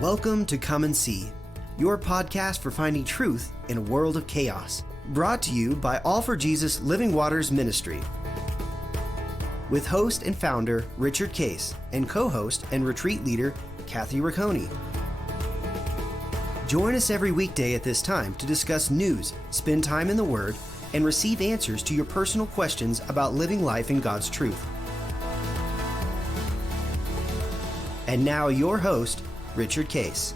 Welcome to Come and See, your podcast for finding truth in a world of chaos. Brought to you by All for Jesus Living Waters Ministry. With host and founder Richard Case and co-host and retreat leader Kathy Ricconi. Join us every weekday at this time to discuss news, spend time in the Word, and receive answers to your personal questions about living life in God's truth. And now your host, Richard Case.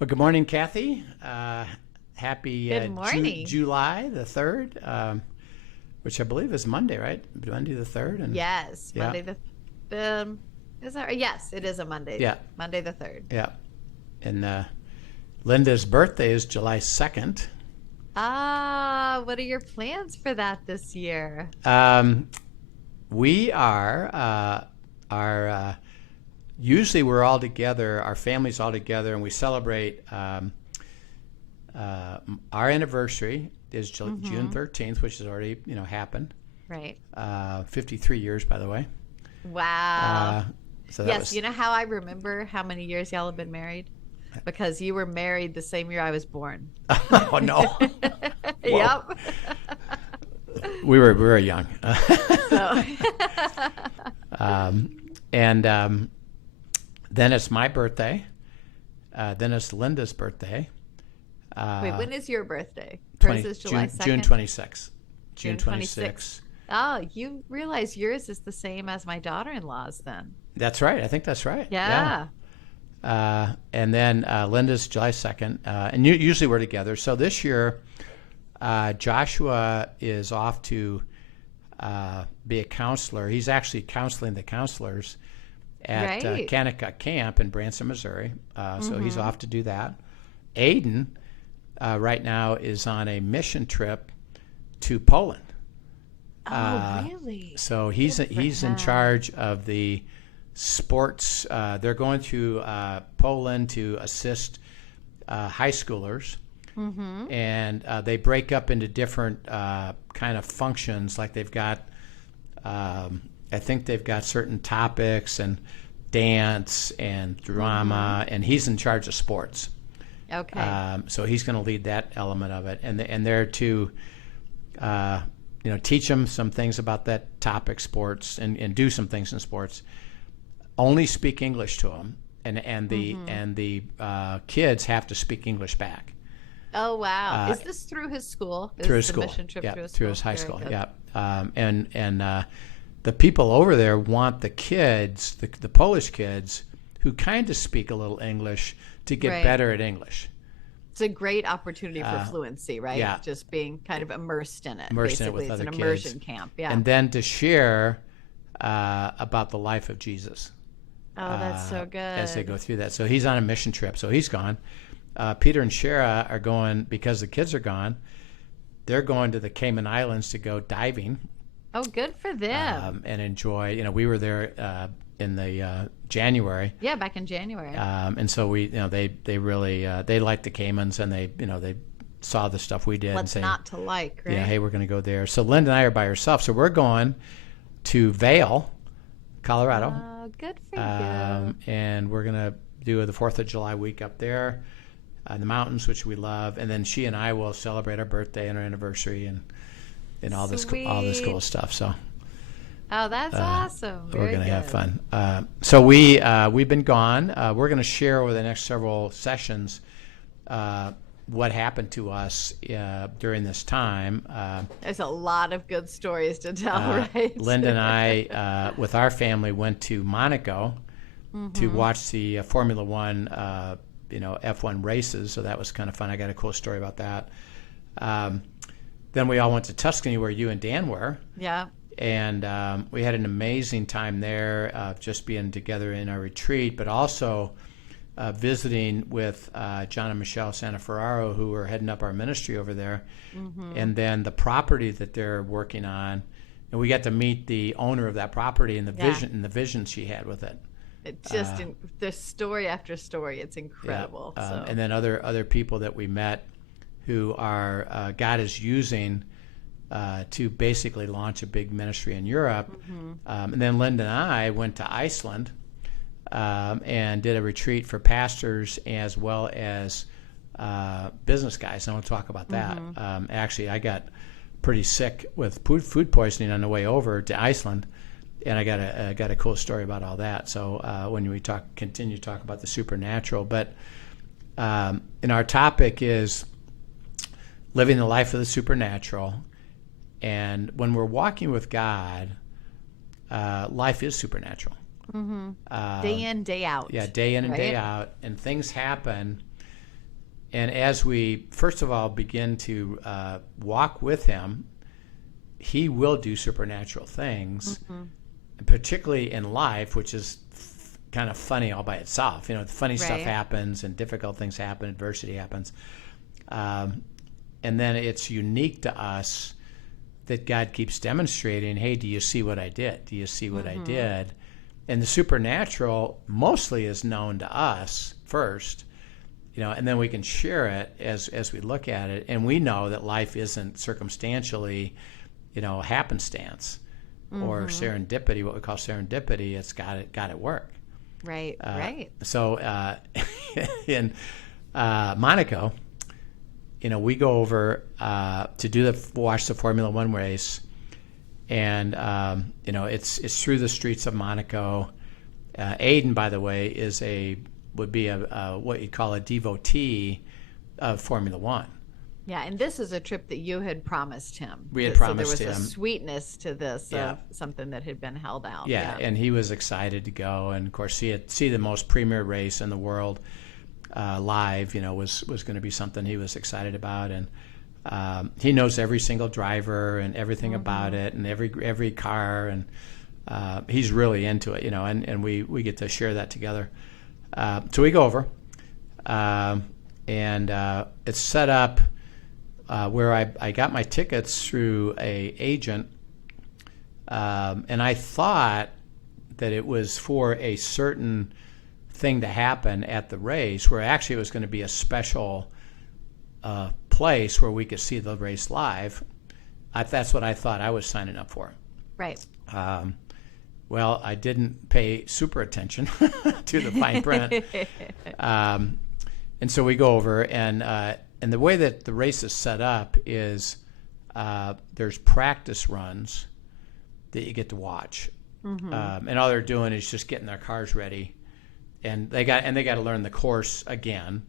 Well, good morning, Kathy. Happy Good morning. July the 3rd, which I believe is Monday, right? Monday the 3rd? And Yes, yeah. Monday the is that right? Yes, it is a Monday. Yeah. Monday the 3rd. Yeah. And Linda's birthday is July 2nd. What are your plans for that this year? We usually we're all together, our family's all together, and we celebrate our anniversary is June 13th, which has already, happened. Right. 53 years, by the way. Wow. So that yes, was, you know how I remember how many years y'all have been married? Because you were married the same year I was born. Oh, no. Yep. We were young. So. Then it's my birthday. Then it's Linda's birthday. Wait, when is your birthday? Hers is July 2nd? June 26th. June 26th. Oh, you realize yours is the same as my daughter-in-law's then. That's right. I think that's right. Yeah. And then Linda's July 2nd. And usually we're together. So this year, Joshua is off to be a counselor. He's actually counseling the counselors at Kanakuk Camp in Branson, Missouri. So he's off to do that. Aiden right now is on a mission trip to Poland. Really? So he's in charge of the sports. They're going to Poland to assist high schoolers. And they break up into different kind of functions. Like they've got, I think they've got certain topics and dance and drama, and he's in charge of sports. Okay. So he's going to lead that element of it, and they're to, teach them some things about that topic, sports, and do some things in sports. Only speak English to them, and the kids have to speak English back. Oh, wow. Is this through his school? Through his the school. Mission trip Yeah, through his through school? his high Very school. good. Yeah. And the people over there want the kids, the Polish kids, who kind of speak a little English to get better at English. It's a great opportunity for fluency, right? Yeah. Just being kind of immersed in it. Immersed in it Basically, with other it's an kids. immersion camp. Yeah. And then to share about the life of Jesus. Oh, that's so good. As they go through that. So he's on a mission trip. So he's gone. Peter and Shara are going, because the kids are gone, they're going to the Cayman Islands to go diving. Oh, good for them. And enjoy. We were there in the January. Yeah, back in January. And so we, they really they liked the Caymans, and they saw the stuff we did. What's and say, not to like, right? Yeah, hey, we're going to go there. So Linda and I are by ourselves. So we're going to Vail, Colorado. Oh, good for you. And we're going to do the 4th of July week up there in the mountains, which we love. And then she and I will celebrate our birthday and our anniversary and all this cool stuff. So. Oh, that's awesome. We're going to have fun. So we've been gone. We're going to share over the next several sessions what happened to us during this time. There's a lot of good stories to tell, right? Linda and I, with our family, went to Monaco to watch the Formula One, F1 races. So that was kind of fun. I got a cool story about that. Then we all went to Tuscany, where you and Dan were. Yeah. And we had an amazing time there, just being together in our retreat, but also visiting with John and Michelle Santaferraro, who are heading up our ministry over there. And then the property that they're working on, and we got to meet the owner of that property and the vision she had with it. It just there's story after story. It's incredible. And then other people that we met who are God is using to basically launch a big ministry in Europe. And then Linda and I went to Iceland and did a retreat for pastors as well as business guys. And I want to talk about that. Actually, I got pretty sick with food poisoning on the way over to Iceland, and I got a cool story about all that. So when we continue to talk about the supernatural, but and our topic is living the life of the supernatural. And when we're walking with God, life is supernatural. Day in, day out. Yeah, day in and day out, and things happen. And as we, first of all, begin to walk with Him, He will do supernatural things, particularly in life, which is kind of funny all by itself. You know, funny stuff happens and difficult things happen, adversity happens. And then it's unique to us that God keeps demonstrating, hey, do you see what I did? Do you see what I did? And the supernatural mostly is known to us first, you know, and then we can share it as we look at it. And we know that life isn't circumstantially, you know, happenstance or serendipity, what we call serendipity. It's got it work. Right, right. So in Monaco, you know, we go over to watch the Formula One race, and you know, it's through the streets of Monaco. Aiden, by the way, would be a what you call a devotee of Formula One. Yeah, and this is a trip that you had promised him. We had promised him. So there was a sweetness to this of something that had been held out. Yeah, and he was excited to go, and of course, see the most premier race in the world live. You know, was going to be something he was excited about, and he knows every single driver and everything about it, and every car, and he's really into it. You know, and we get to share that together. So we go over, and it's set up where I got my tickets through a agent, and I thought that it was for a certain thing to happen at the race, where actually it was going to be a special place where we could see the race live. That's what I thought I was signing up for. Right. Well, I didn't pay super attention to the fine print. And so we go over, and the way that the race is set up is there's practice runs that you get to watch. And all they're doing is just getting their cars ready. And they got to learn the course again,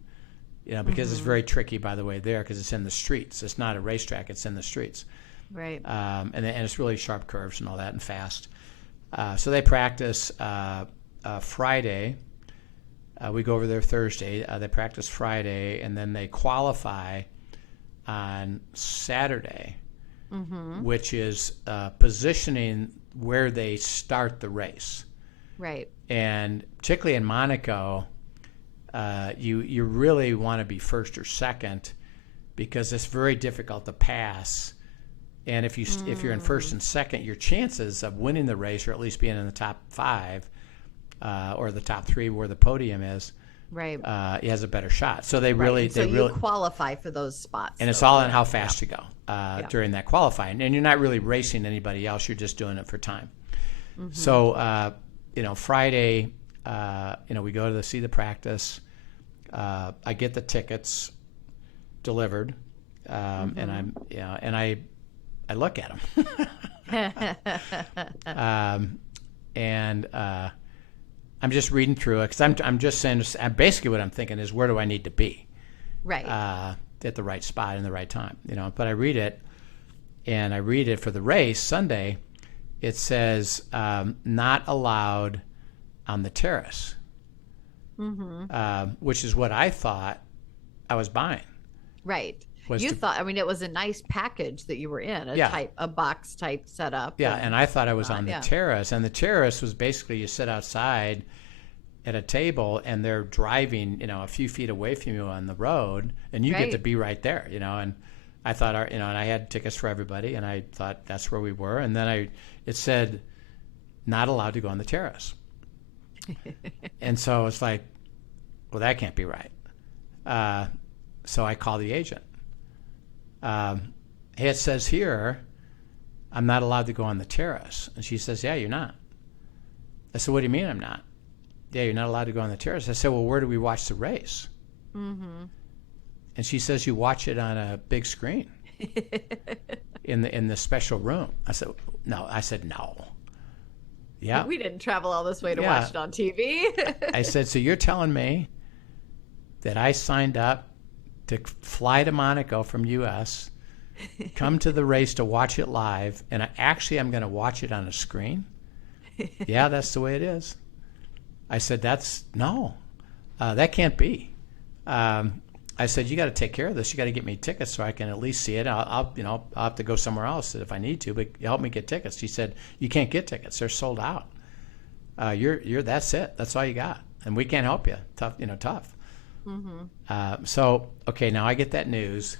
you know, because it's very tricky, by the way, there, because it's in the streets. It's not a racetrack, it's in the streets. Right. And it's really sharp curves and all that, and fast. So they practice Friday. We go over there Thursday. They practice Friday, and then they qualify on Saturday, which is positioning where they start the race. Right. And particularly in Monaco, you really want to be first or second, because it's very difficult to pass. And if you're in first and second, your chances of winning the race, or at least being in the top 5 or the top 3 where the podium is, right, it has a better shot. So you qualify for those spots, and it's all in how fast you go during that qualifying. And you're not really racing anybody else; you're just doing it for time. So you know, Friday, you know, we go to see the practice. I get the tickets delivered, and I look at them, and I'm just reading through it, because I'm just saying, basically what I'm thinking is, where do I need to be, right, at the right spot in the right time, you know. But I read it, and I read it for the race Sunday. It says not allowed on the terrace, which is what I thought I was buying. Right. Thought, I mean, it was a nice package that you were in, a box type setup. Yeah, and I thought I was on the terrace, and the terrace was basically, you sit outside at a table, and they're driving, you know, a few feet away from you on the road, and you get to be right there, you know. And I thought, you know, and I had tickets for everybody, and I thought that's where we were. And then it said not allowed to go on the terrace, and so it's like, well, that can't be right. So I call the agent. hey, it says here I'm not allowed to go on the terrace. And she says, yeah, you're not. I said, what do you mean I'm not? Yeah, you're not allowed to go on the terrace. I said, well, where do we watch the race? Mm-hmm. And she says, you watch it on a big screen in the special room. I said, no. I said, no. Yeah. We didn't travel all this way to watch it on TV. I said, so you're telling me that I signed up to fly to Monaco from U.S., come to the race to watch it live, and I'm going to watch it on a screen? Yeah, that's the way it is. I said, that can't be. I said, you got to take care of this. You got to get me tickets so I can at least see it. I'll have to go somewhere else if I need to, but help me get tickets. She said, you can't get tickets. They're sold out. That's it. That's all you got. And we can't help you. Tough. Mm-hmm. So, okay, now I get that news.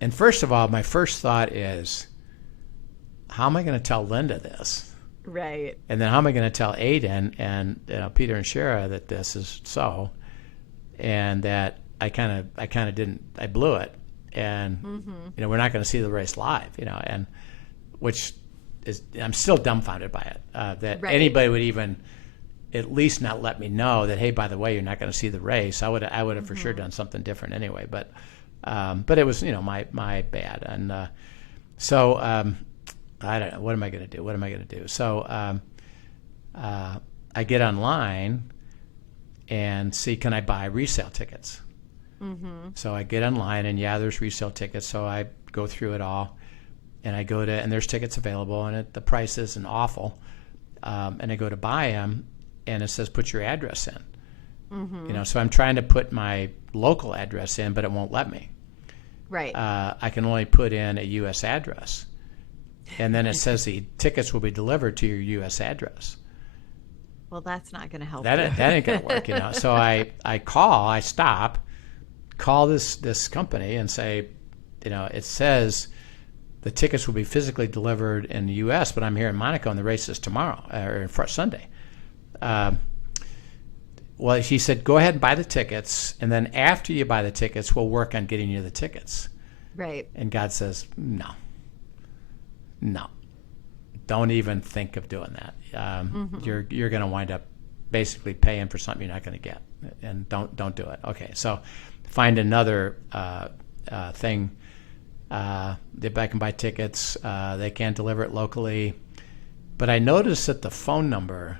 And first of all, my first thought is, how am I going to tell Linda this? Right. And then how am I going to tell Aiden and Peter and Shara that this is so, and that I blew it, and we're not going to see the race live, and which is, I'm still dumbfounded by it, that anybody would even at least not let me know that, hey, by the way, you're not going to see the race. I would have for sure done something different anyway, but it was my bad, and so. I don't know. What am I going to do? So I get online and see, can I buy resale tickets? Mm-hmm. So I get online, and there's resale tickets. So I go through it all, and I go to, and there's tickets available, and the price isn't awful. And I go to buy them, and it says put your address in. Mm-hmm. So I'm trying to put my local address in, but it won't let me. Right. I can only put in a U.S. address. And then it says the tickets will be delivered to your U.S. address. Well, that's not going to help. That ain't going to work, So I stop, call this company and say, it says the tickets will be physically delivered in the U.S., but I'm here in Monaco and the race is tomorrow or Sunday. Well, she said, go ahead and buy the tickets, and then after you buy the tickets, we'll work on getting you the tickets. Right. And God says, no, don't even think of doing that. You're going to wind up basically paying for something you're not going to get, and don't do it. Okay, so find another thing. If I can buy tickets, they can't deliver it locally. But I noticed that the phone number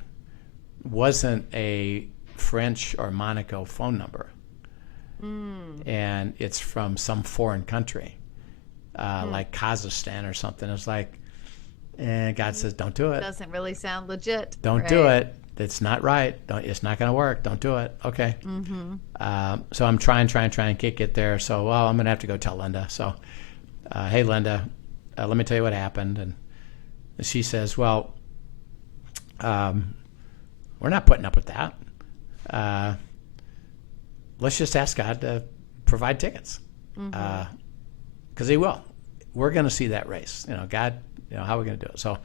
wasn't a French or Monaco phone number, and it's from some foreign country. Like Kazakhstan or something. It's like, and God says, don't do it. Doesn't really sound legit. Don't do it. It's not right. It's not going to work. Don't do it. Okay. Mm-hmm. So I'm trying, can't get there. So, I'm going to have to go tell Linda. So, hey, Linda, let me tell you what happened. And she says, well, we're not putting up with that. Let's just ask God to provide tickets. Because he will. We're going to see that race. God, how are we going to do it? So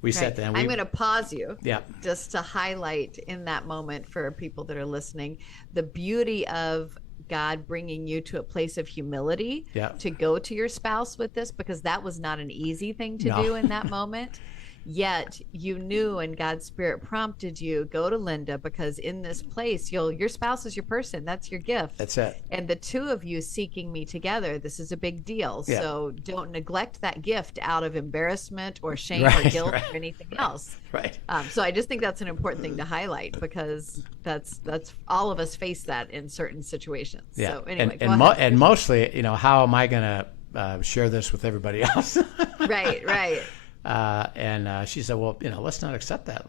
we sat there. I'm going to pause you Yep. just to highlight in that moment for people that are listening, the beauty of God bringing you to a place of humility to go to your spouse with this, because that was not an easy thing to do in that moment. Yet you knew, and God's Spirit prompted you, go to Linda, because in this place, your spouse is your person. That's your gift. That's it. And the two of you seeking me together, this is a big deal. Yeah. So don't neglect that gift out of embarrassment or shame or guilt or anything else. Right. So I just think that's an important thing to highlight, because that's all of us face that in certain situations. Yeah. So anyway, and mostly, how am I going to share this with everybody else? Right. And she said, well, let's not accept that.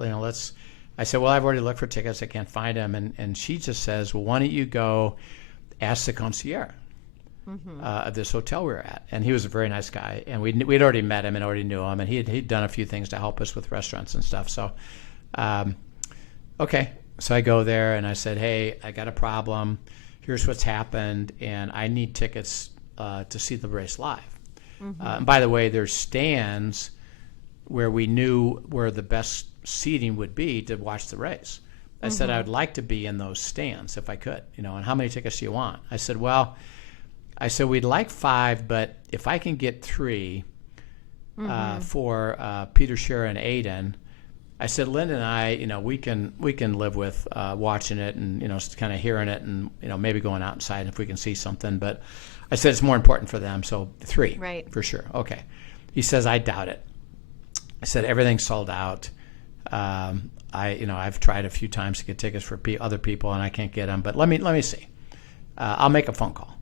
I said, well, I've already looked for tickets. I can't find them. And she just says, well, why don't you go ask the concierge of this hotel we were at? And he was a very nice guy. And we'd already met him and already knew him. And he'd done a few things to help us with restaurants and stuff. So, okay. So I go there and I said, hey, I got a problem. Here's what's happened. And I need tickets to see the race live. And by the way, there's stands where we knew where the best seating would be to watch the race. I said, I would like to be in those stands if I could, and how many tickets do you want? I said, well, I said, we'd like 5, but if I can get 3 for Peter, Shara, and Aiden, I said, Linda and I, we can live with watching it and, kind of hearing it and, maybe going outside if we can see something. But I said it's more important for them, so 3, right, for sure. Okay. He says, I doubt it. I said, everything's sold out. I've tried a few times to get tickets for other people, and I can't get them. But let me see. I'll make a phone call.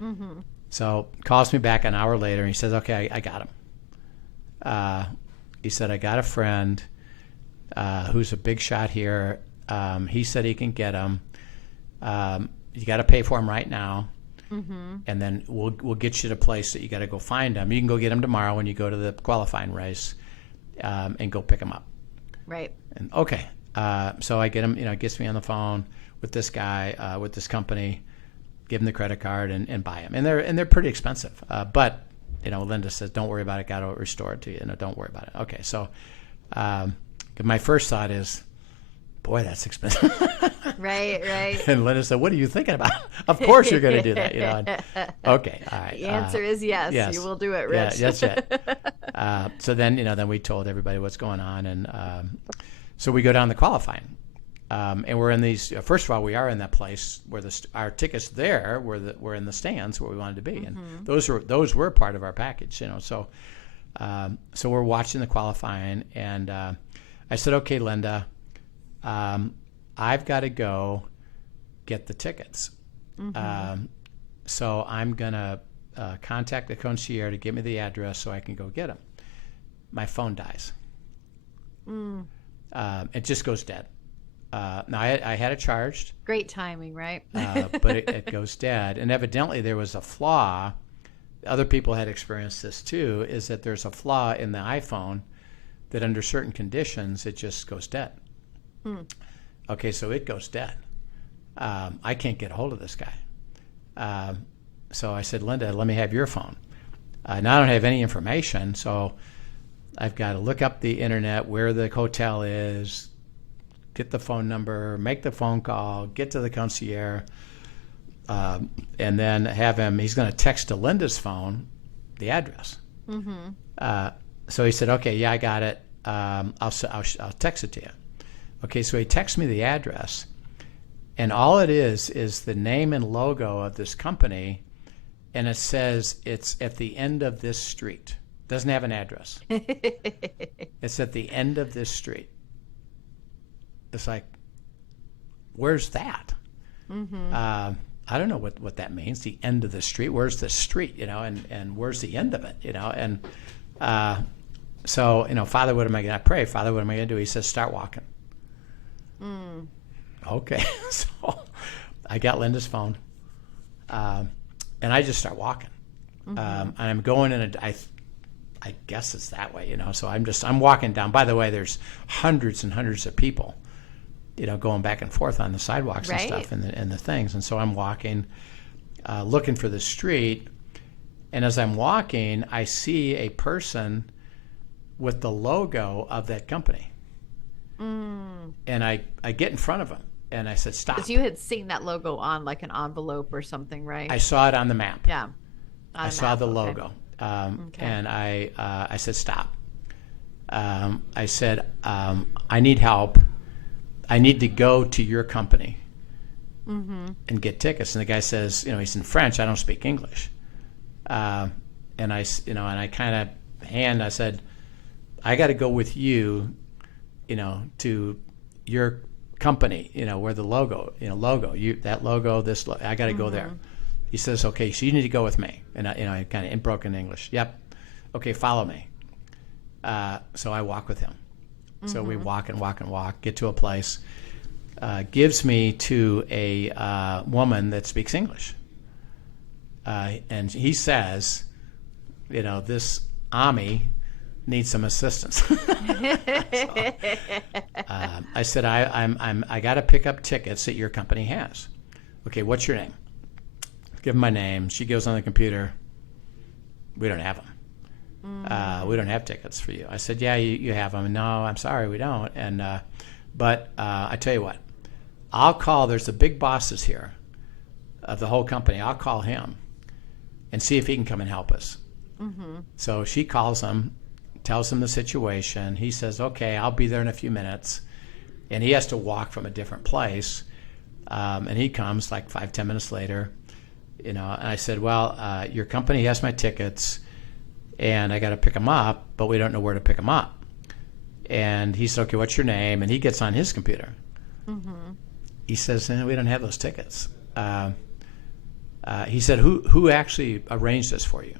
Mm-hmm. So calls me back an hour later, and he says, okay, I got him. He said, I got a friend who's a big shot here. He said he can get him. You got to pay for him right now. Mm-hmm. And then we'll get you to a place that you got to go find him. You can go get him tomorrow when you go to the qualifying race, and go pick him up. Right. And okay, so I get him. Gets me on the phone with this guy, with this company, give him the credit card and buy him. And they're pretty expensive. But Linda says, don't worry about it. Got to restore it to you. Don't worry about it. Okay, so my first thought is, boy, that's expensive. Right. And Linda said, what are you thinking about? Of course you're going to do that. And, okay, all right. The answer is yes. You will do it, Rich. Yeah, that's it. So then, then we told everybody what's going on. And so we go down the qualifying. And we're in these, first of all, we are in that place where our tickets there were in the stands where we wanted to be. Mm-hmm. And those were part of our package, So we're watching the qualifying. And I said, okay, Linda, I've got to go get the tickets. Mm-hmm. So I'm going to contact the concierge to give me the address so I can go get them. My phone dies. It just goes dead. Now, I had it charged. Great timing, right? But it goes dead. And evidently there was a flaw. Other people had experienced this too, is that there's a flaw in the iPhone that under certain conditions, it just goes dead. Okay, so it goes dead. I can't get a hold of this guy. So I said, Linda, let me have your phone. Now I don't have any information, so I've got to look up the internet, where the hotel is, get the phone number, make the phone call, get to the concierge, and then have him, he's going to text to Linda's phone the address. Mm-hmm. So he said, okay, yeah, I got it. I'll text it to you. Okay, so he texts me the address, and all it is the name and logo of this company, and it says it's at the end of this street. Doesn't have an address. It's at the end of this street. It's like, where's that? Mm-hmm. I don't know what that means, the end of the street. Where's the street, and where's the end of it, and so, Father, what am I going to pray? Father, what am I going to do? He says, start walking. Okay, so I got Linda's phone, and I just start walking. Mm-hmm. And I'm going in I guess it's that way, so I'm walking down. By the way, there's hundreds and hundreds of people, going back and forth on the sidewalks and stuff and the things. And so I'm walking, looking for the street. And as I'm walking, I see a person with the logo of that company. And I get in front of him and I said, stop. Because you had seen that logo on like an envelope or something, right? I saw it on the map. Yeah. I saw the logo. And I said, stop. I said, I need help. I need to go to your company and get tickets. And the guy says, he's in French. I don't speak English. And I kind of I said, I got to go with you, to your company, where the logo, that logo, I got to go there. He says, okay, so you need to go with me. And I kind of in broken English. Yep. Okay, follow me. So I walk with him. So we walk and walk and walk, get to a place, gives me to a woman that speaks English. And he says, this Ami needs some assistance. So, I said, I got to pick up tickets that your company has. Okay, what's your name? Give him my name. She goes on the computer. We don't have them. We don't have tickets for you. I said, yeah, you have them. No, I'm sorry, we don't. And but I tell you what, I'll call. There's the big bosses here of the whole company. I'll call him, and see if he can come and help us. So she calls him, tells him the situation. He says, okay, I'll be there in a few minutes. And he has to walk from a different place. And he comes like 5-10 minutes later, and I said, well, your company has my tickets and I got to pick them up, but we don't know where to pick them up. And he said, okay, what's your name? And he gets on his computer. He says, we don't have those tickets. He said, who actually arranged this for you?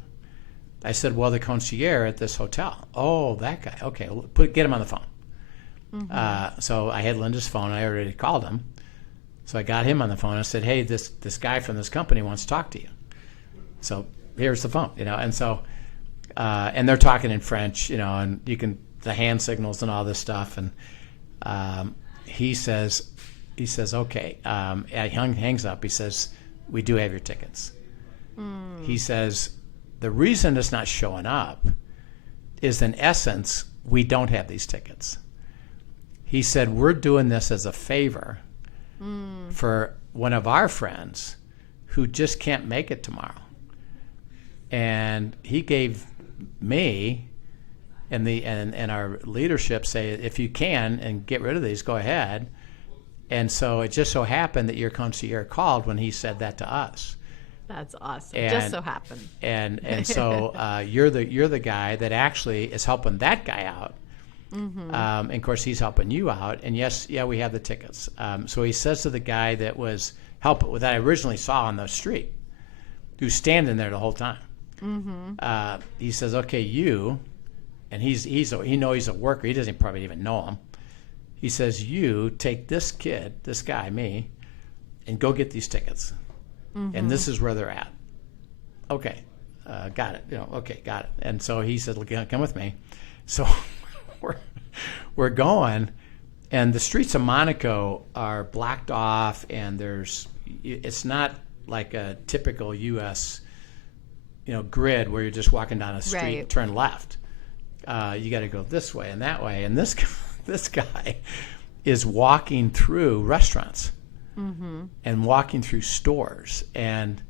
I said, well, the concierge at this hotel. Oh, that guy. Okay, get him on the phone. So I had Linda's phone. I already called him. So I got him on the phone. I said, hey, this guy from this company wants to talk to you. So here's the phone, and so, and they're talking in French, and you can, the hand signals and all this stuff. And he says, okay. He hangs up. He says, we do have your tickets. He says, the reason it's not showing up is, in essence, we don't have these tickets. He said, we're doing this as a favor for one of our friends who just can't make it tomorrow. And he gave me and our leadership say, if you can and get rid of these, go ahead. And so it just so happened that your concierge called when he said that to us. That's awesome. Just so happened. And so you're the guy that actually is helping that guy out. And of course he's helping you out. And we have the tickets. So he says to the guy that was that I originally saw on the street, who's standing there the whole time. He says, okay, you, and he knows he's a worker. He doesn't probably even know him. He says, you take this guy, me, and go get these tickets. And this is where they're at. Okay, got it. Okay, got it. And so he said, look, come with me. So we're going, and the streets of Monaco are blocked off, and it's not like a typical U.S. Grid where you're just walking down a street, turn left. You got to go this way and that way. And this guy is walking through restaurants. And walking through stores and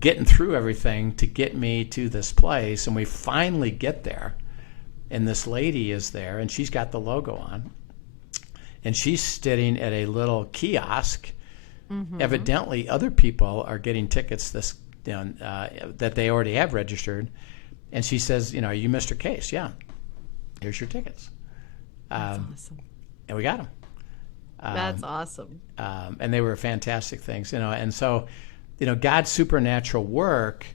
getting through everything to get me to this place. And we finally get there, and this lady is there, and she's got the logo on, and she's sitting at a little kiosk. Evidently other people are getting tickets that they already have registered. And she says, are you Mr. Case? Yeah, here's your tickets. That's awesome. And we got them. That's awesome. And they were fantastic things, and so, God's supernatural work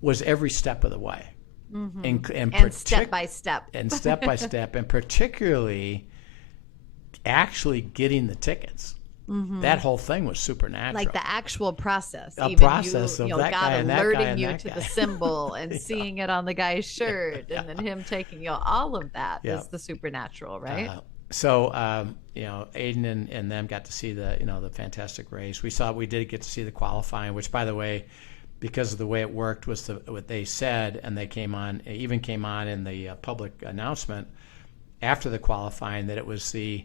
was every step of the way. And step by step. And step by step, and particularly actually getting the tickets. That whole thing was supernatural. Like the actual process. Of that God guy and that alerting you to the symbol and seeing it on the guy's shirt, and then him taking all of that is the supernatural, right? So, Aiden and them got to see the fantastic race. We did get to see the qualifying, which, by the way, because of the way it worked, was what they said, and they came on in the public announcement after the qualifying, that it was the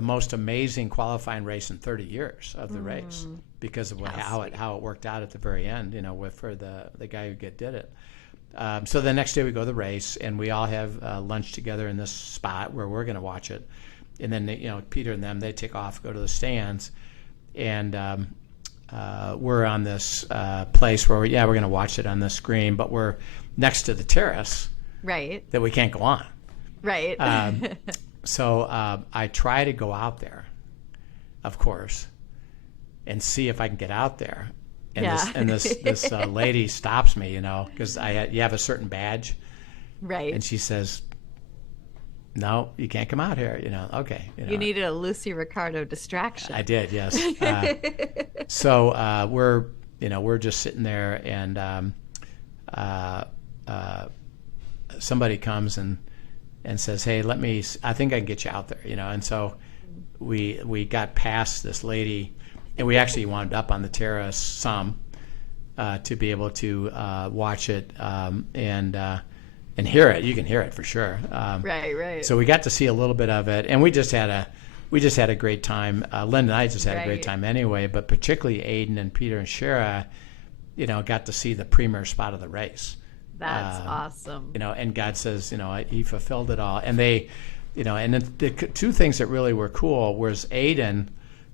most amazing qualifying race in 30 years of the race, because of how it worked out at the very end, for the guy who did it. So the next day we go to the race, and we all have lunch together in this spot where we're going to watch it. And then, Peter and them, they take off, go to the stands, and we're on this place where we're going to watch it on the screen, but we're next to the terrace, right? That we can't go on, right? So I try to go out there, of course, and see if I can get out there. And this lady stops me, because you have a certain badge, right? And she says, "No, you can't come out here." Okay. You needed a Lucy Ricardo distraction. I did, yes. So we're just sitting there, and somebody comes and says, "Hey, I think I can get you out there," And so we got past this lady. And we actually wound up on the terrace some to be able to watch it and hear it. You can hear it for sure. Right. So we got to see a little bit of it, and we just had a great time. Linda and I just had a great time anyway. But particularly Aiden and Peter and Shara, got to see the premier spot of the race. That's awesome. And God says, he fulfilled it all. And they, and then the two things that really were cool was Aiden,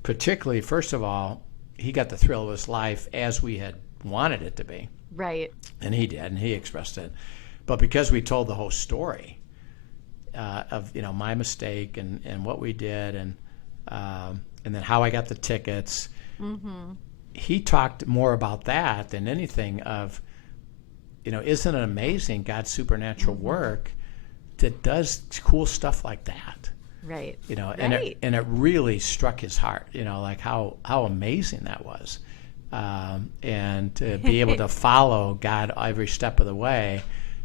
particularly, first of all, he got the thrill of his life as we had wanted it to be. Right. And he did, and he expressed it. But because we told the whole story of, my mistake and what we did and then how I got the tickets, he talked more about that than anything of, isn't it amazing God's supernatural work that does cool stuff like that? Right. And it really struck his heart, like how amazing that was. And to be able to follow God every step of the way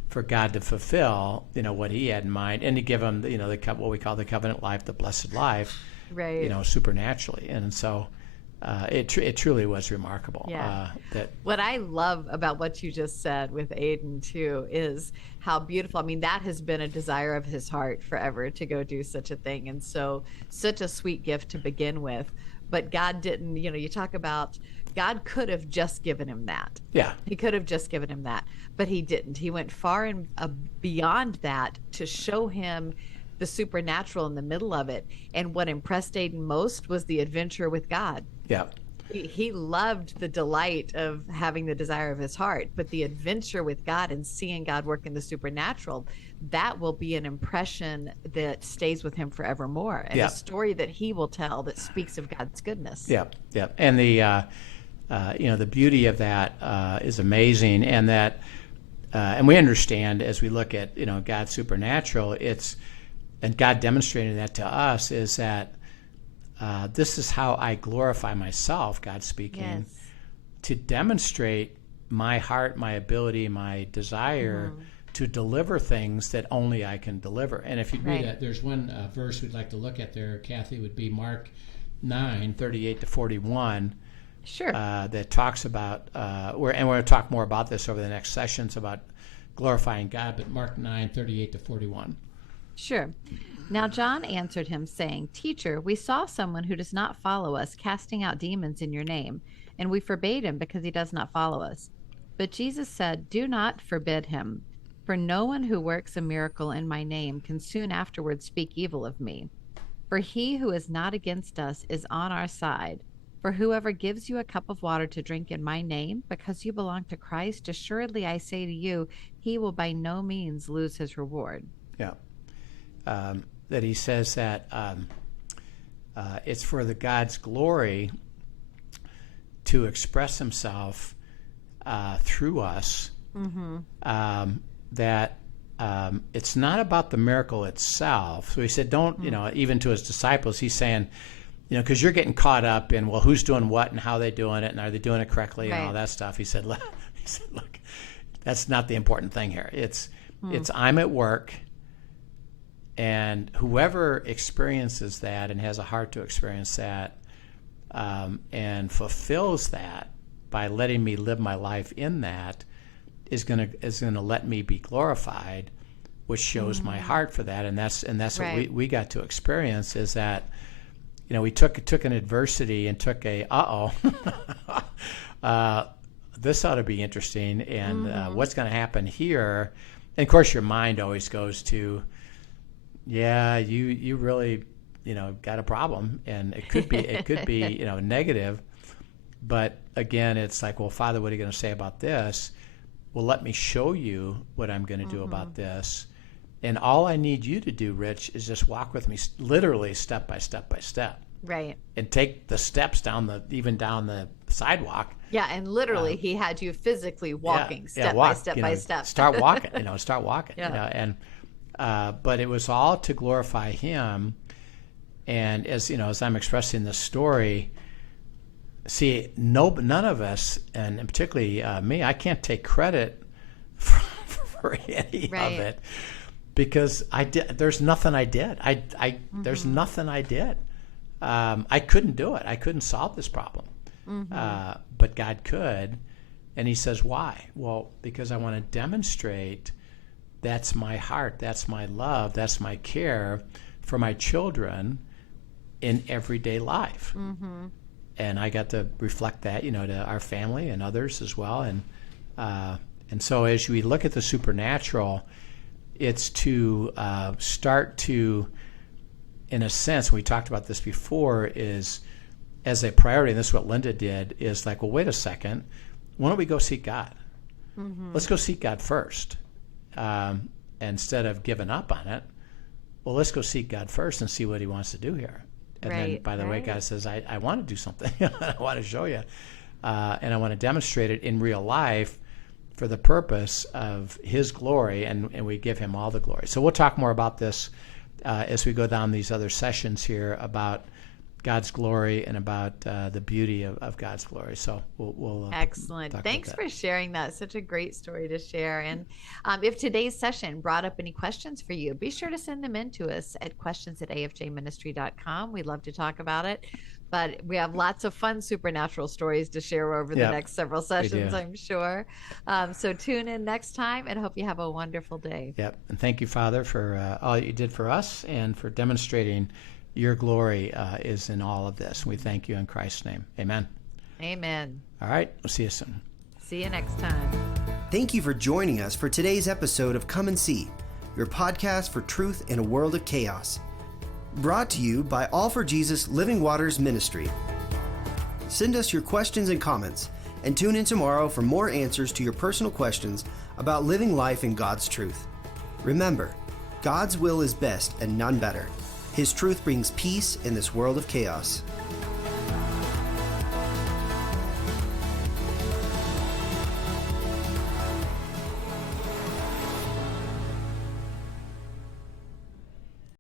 for God to fulfill, what he had in mind, and to give him, what we call the covenant life, the blessed life, right. Supernaturally. And so it truly was remarkable. Yeah. What I love about what you just said with Aiden too is how beautiful. I mean, that has been a desire of his heart forever to go do such a thing. And so such a sweet gift to begin with. But God didn't, you talk about God could have just given him that. Yeah. He could have just given him that, but he didn't. He went far and beyond that to show him the supernatural in the middle of it. And what impressed Aiden most was the adventure with God. Yeah. He loved the delight of having the desire of his heart, but the adventure with God and seeing God work in the supernatural, that will be an impression that stays with him forevermore, and a story that he will tell that speaks of God's goodness. Yeah, yeah. And the beauty of that is amazing, and that, and we understand as we look at God's supernatural, and God demonstrating that to us is that. This is how I glorify myself, God speaking, to demonstrate my heart, my ability, my desire to deliver things that only I can deliver. And if you read it, there's one verse we'd like to look at there, Kathy, would be Mark 9:38-41. Sure. That talks about, we're going to talk more about this over the next sessions about glorifying God, but Mark 9:38-41. Sure. Now John answered him, saying, Teacher, we saw someone who does not follow us casting out demons in your name, and we forbade him because he does not follow us. But Jesus said, Do not forbid him, for no one who works a miracle in my name can soon afterwards speak evil of me. For he who is not against us is on our side. For whoever gives you a cup of water to drink in my name, because you belong to Christ, assuredly I say to you, he will by no means lose his reward. Yeah. That he says that it's for the God's glory to express himself through us. That it's not about the miracle itself. So he said, don't, even to his disciples, he's saying, because you're getting caught up in, well, who's doing what and how they doing it and are they doing it correctly and all that stuff. He said, look, that's not the important thing here. It's I'm at work. And whoever experiences that and has a heart to experience that and fulfills that by letting me live my life in that is gonna let me be glorified, which shows my heart for that. And that's what we got to experience is that we took an adversity and took a this ought to be interesting and what's going to happen here. And of course, your mind always goes to. Yeah, you really, got a problem, and it could be negative, but again, it's like, well, Father, what are you going to say about this? Well, let me show you what I'm going to do about this, and all I need you to do, Rich, is just walk with me, literally step by step by step, right, and take the steps down the sidewalk. Yeah, and literally, he had you physically walking step by step. Start walking, and. But it was all to glorify him. And as I'm expressing this story, see, none of us, and particularly me, I can't take credit for any of it because there's nothing I did. There's nothing I did. I couldn't do it. I couldn't solve this problem. But God could. And he says, why? Well, because I want to demonstrate that's my heart, that's my love, that's my care for my children in everyday life. and I got to reflect that, to our family and others as well. And so as we look at the supernatural, it's to start to, in a sense, we talked about this before, is as a priority, and this is what Linda did, is like, well, wait a second, why don't we go seek God? Mm-hmm. Let's go seek God first. Instead of giving up on it, well, let's go seek God first and see what he wants to do here. And then, by the way, God says, I want to do something. I want to show you. And I want to demonstrate it in real life for the purpose of his glory, and we give him all the glory. So we'll talk more about this as we go down these other sessions here about God's glory and about the beauty of God's glory. So we'll excellent. Thanks for sharing that. Such a great story to share. And if today's session brought up any questions for you, be sure to send them in to us at questions@afjministry.com. We'd love to talk about it. But we have lots of fun supernatural stories to share over the next several sessions, I'm sure. So tune in next time, and hope you have a wonderful day. Yep. And thank you, Father, for all you did for us and for demonstrating your glory is in all of this. We thank you in Christ's name. Amen. Amen. All right. We'll see you soon. See you next time. Thank you for joining us for today's episode of Come and See, your podcast for truth in a world of chaos. Brought to you by All for Jesus Living Waters Ministry. Send us your questions and comments, and tune in tomorrow for more answers to your personal questions about living life in God's truth. Remember, God's will is best and none better. His truth brings peace in this world of chaos.